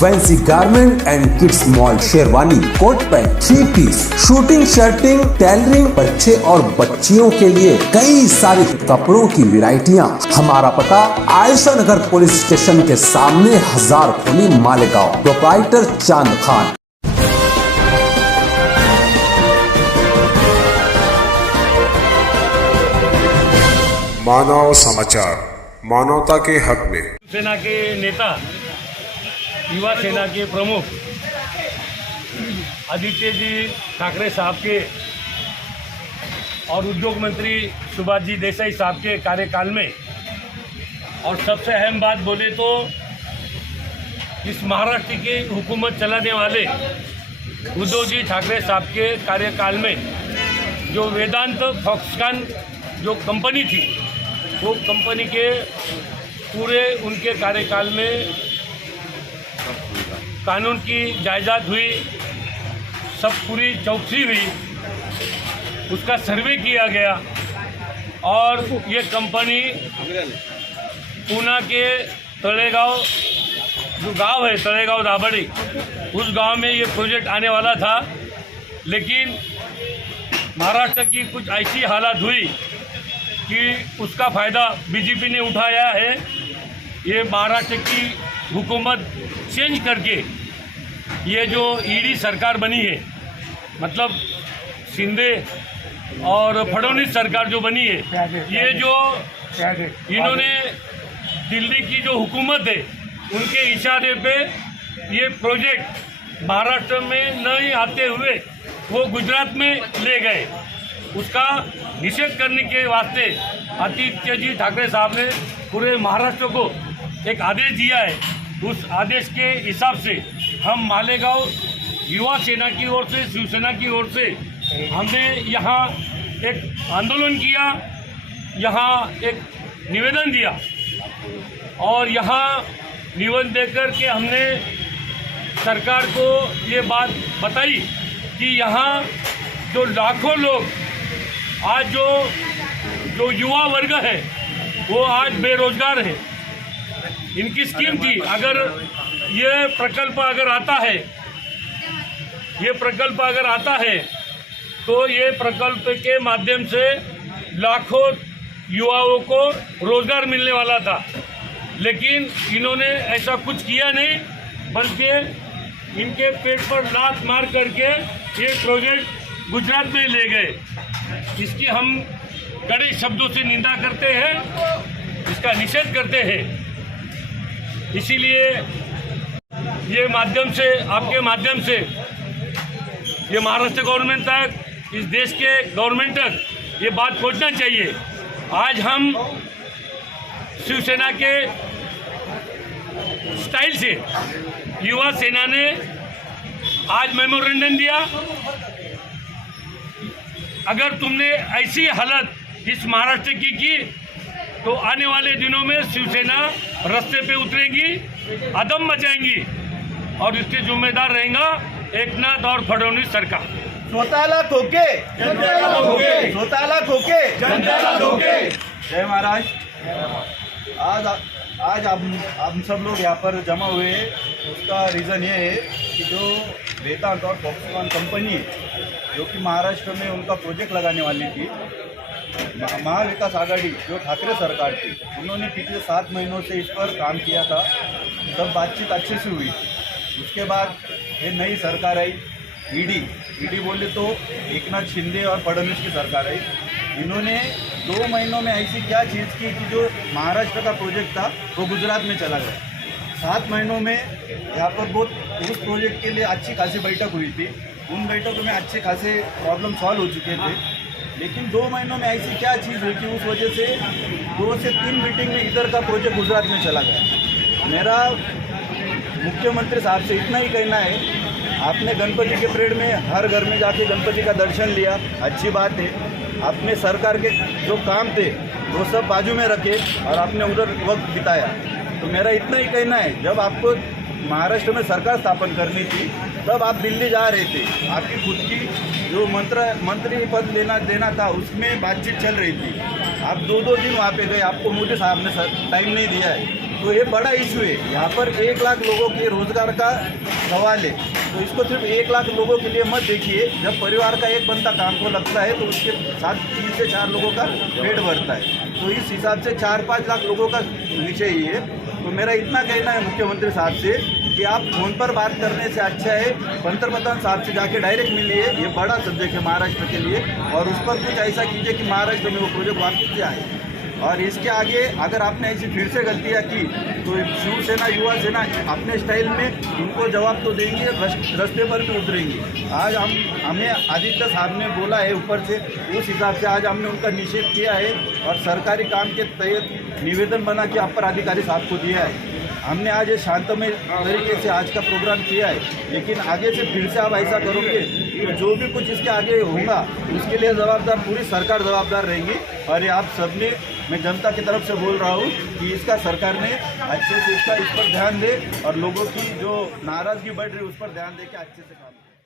Fancy garment and kids mall, sherwani, coat pant, 3 piece, suiting, shirting, tailoring, बच्चे और बच्चियों के लिए कई सारे कपड़ों की वैरायटियां। हमारा पता आयशा नगर पुलिस स्टेशन के सामने, हजार खोली, मालेगांव। प्रोप्राइटर चांद खान। मानव समाचार, मानवता के हक में। सेना के नेता, युवा सेना के प्रमुख आदित्य जी ठाकरे साहब के और उद्योग मंत्री सुभाष जी देसाई साहब के कार्यकाल में, और सबसे अहम बात बोले तो इस महाराष्ट्र की हुकूमत चलाने वाले उद्धव जी ठाकरे साहब के कार्यकाल में जो वेदांत फॉक्सकॉन जो कंपनी थी, वो कंपनी के पूरे उनके कार्यकाल में कानून की जायदाद हुई, सब पूरी चौकसी हुई, उसका सर्वे किया गया और ये कंपनी पूना के तळेगाव जो गांव है, तळेगाव दाभाडी, उस गांव में ये प्रोजेक्ट आने वाला था। लेकिन महाराष्ट्र की कुछ ऐसी हालत हुई कि उसका फ़ायदा बीजेपी ने उठाया है। ये महाराष्ट्र की हुकूमत चेंज करके ये जो ईडी सरकार बनी है, मतलब शिंदे और फडणवीस सरकार जो बनी है, ये जो इन्होंने दिल्ली की जो हुकूमत है उनके इशारे पे ये प्रोजेक्ट महाराष्ट्र में नहीं आते हुए वो गुजरात में ले गए। उसका निषेध करने के वास्ते आदित्य जी ठाकरे साहब ने पूरे महाराष्ट्र को एक आदेश दिया है। उस आदेश के हिसाब से हम मालेगांव युवा सेना की ओर से, शिवसेना की ओर से हमने यहाँ एक आंदोलन किया, यहाँ एक निवेदन दिया और यहाँ निवेदन देकर के हमने सरकार को ये बात बताई कि यहाँ जो लाखों लोग आज जो युवा वर्ग है वो आज बेरोजगार है। इनकी स्कीम थी, अगर ये प्रकल्प अगर आता है तो ये प्रकल्प के माध्यम से लाखों युवाओं को रोजगार मिलने वाला था। लेकिन इन्होंने ऐसा कुछ किया नहीं, बल्कि इनके पेट पर लात मार करके ये प्रोजेक्ट गुजरात में ले गए। इसकी हम कड़े शब्दों से निंदा करते हैं, इसका निषेध करते हैं। इसीलिए ये माध्यम से, आपके माध्यम से ये महाराष्ट्र गवर्नमेंट तक, इस देश के गवर्नमेंट तक ये बात पहुंचना चाहिए। आज हम शिवसेना के स्टाइल से युवा सेना ने आज मेमोरेंडम दिया। अगर तुमने ऐसी हालत इस महाराष्ट्र की तो आने वाले दिनों में शिवसेना रास्ते पे उतरेगी, अदम मचाएंगी और इसके जिम्मेदार रहेगा एकनाथ और फडणवीस सरकार। स्वतःला खोके, जनतेला धोके, स्वतःला खोके, जनतेला धोके। जय महाराष्ट्र। आज हम सब लोग यहाँ पर जमा हुए हैं। उसका रीज़न ये है कि जो वेदांत और फॉक्सकॉन कंपनी है, जो कि महाराष्ट्र में उनका प्रोजेक्ट लगाने वाली थी, महाविकास आघाड़ी जो ठाकरे सरकार थी, उन्होंने पिछले 7 महीनों से इस पर काम किया था। सब बातचीत अच्छे से हुई। उसके बाद ये नई सरकार आई, ईडी बोले तो एकनाथ शिंदे और फडणवीस की सरकार आई। इन्होंने 2 महीनों में ऐसी क्या चीज़ की कि जो महाराष्ट्र का प्रोजेक्ट था वो गुजरात में चला गया। 7 महीनों में यहाँ पर बहुत उस प्रोजेक्ट के लिए अच्छी खासी बैठक हुई थी। उन बैठकों में अच्छे खासे प्रॉब्लम सॉल्व हो चुके थे। लेकिन 2 महीनों में ऐसी क्या चीज़ हुई कि उस वजह से 2 से 3 मीटिंग में इधर का प्रोजेक्ट गुजरात में चला गया। मेरा मुख्यमंत्री साहब से इतना ही कहना है, आपने गणपति के परेड में हर घर में जाके गणपति का दर्शन लिया, अच्छी बात है। आपने सरकार के जो काम थे वो सब बाजू में रखे और आपने उधर वक्त बिताया। तो मेरा इतना ही कहना है, जब आपको महाराष्ट्र में सरकार स्थापन करनी थी तब आप दिल्ली जा रहे थे, आपकी खुद की जो मंत्री पद देना था उसमें बातचीत चल रही थी। आप 2-2 दिन वहाँ पे गए, आपको मोदी साहब ने टाइम नहीं दिया है। तो ये बड़ा इशू है। यहाँ पर 1 लाख लोगों के रोजगार का सवाल है, तो इसको सिर्फ 1 लाख लोगों के लिए मत देखिए। जब परिवार का एक बंदा काम को लगता है तो उसके साथ 3 से 4 लोगों का पेट भरता है, तो इस हिसाब से 4-5 लाख लोगों का विषय ही है। तो मेरा इतना कहना है मुख्यमंत्री साहब से कि आप फोन पर बात करने से अच्छा है पंतप्रधान साहब से जाके डायरेक्ट मिलिए। ये बड़ा सब्जेक्ट है महाराष्ट्र के लिए, और उस पर कुछ ऐसा कीजिए कि महाराष्ट्र में वो प्रोजेक्ट वापस से आए। और इसके आगे अगर आपने ऐसी फिर से गलतियाँ की तो शिवसेना युवा सेना अपने स्टाइल में इनको जवाब तो देंगे, रास्ते पर भी उतरेंगे। आज हमें आदित्य साहब ने बोला है ऊपर से, उस हिसाब से आज हमने उनका निषेध किया है और सरकारी काम के तहत निवेदन बना के अपर अधिकारी साहब को दिया है। हमने आज ये शांतमय तरीके से आज का प्रोग्राम किया है, लेकिन आगे से फिर से आप ऐसा करोगे तो जो भी कुछ इसके आगे होगा उसके लिए जवाबदार पूरी सरकार जवाबदार रहेगी। और ये आप सबने, मैं जनता की तरफ से बोल रहा हूँ कि इसका सरकार ने अच्छे से इस पर ध्यान दे और लोगों की जो नाराज़गी बढ़ रही है उस पर ध्यान दे के अच्छे से काम करे।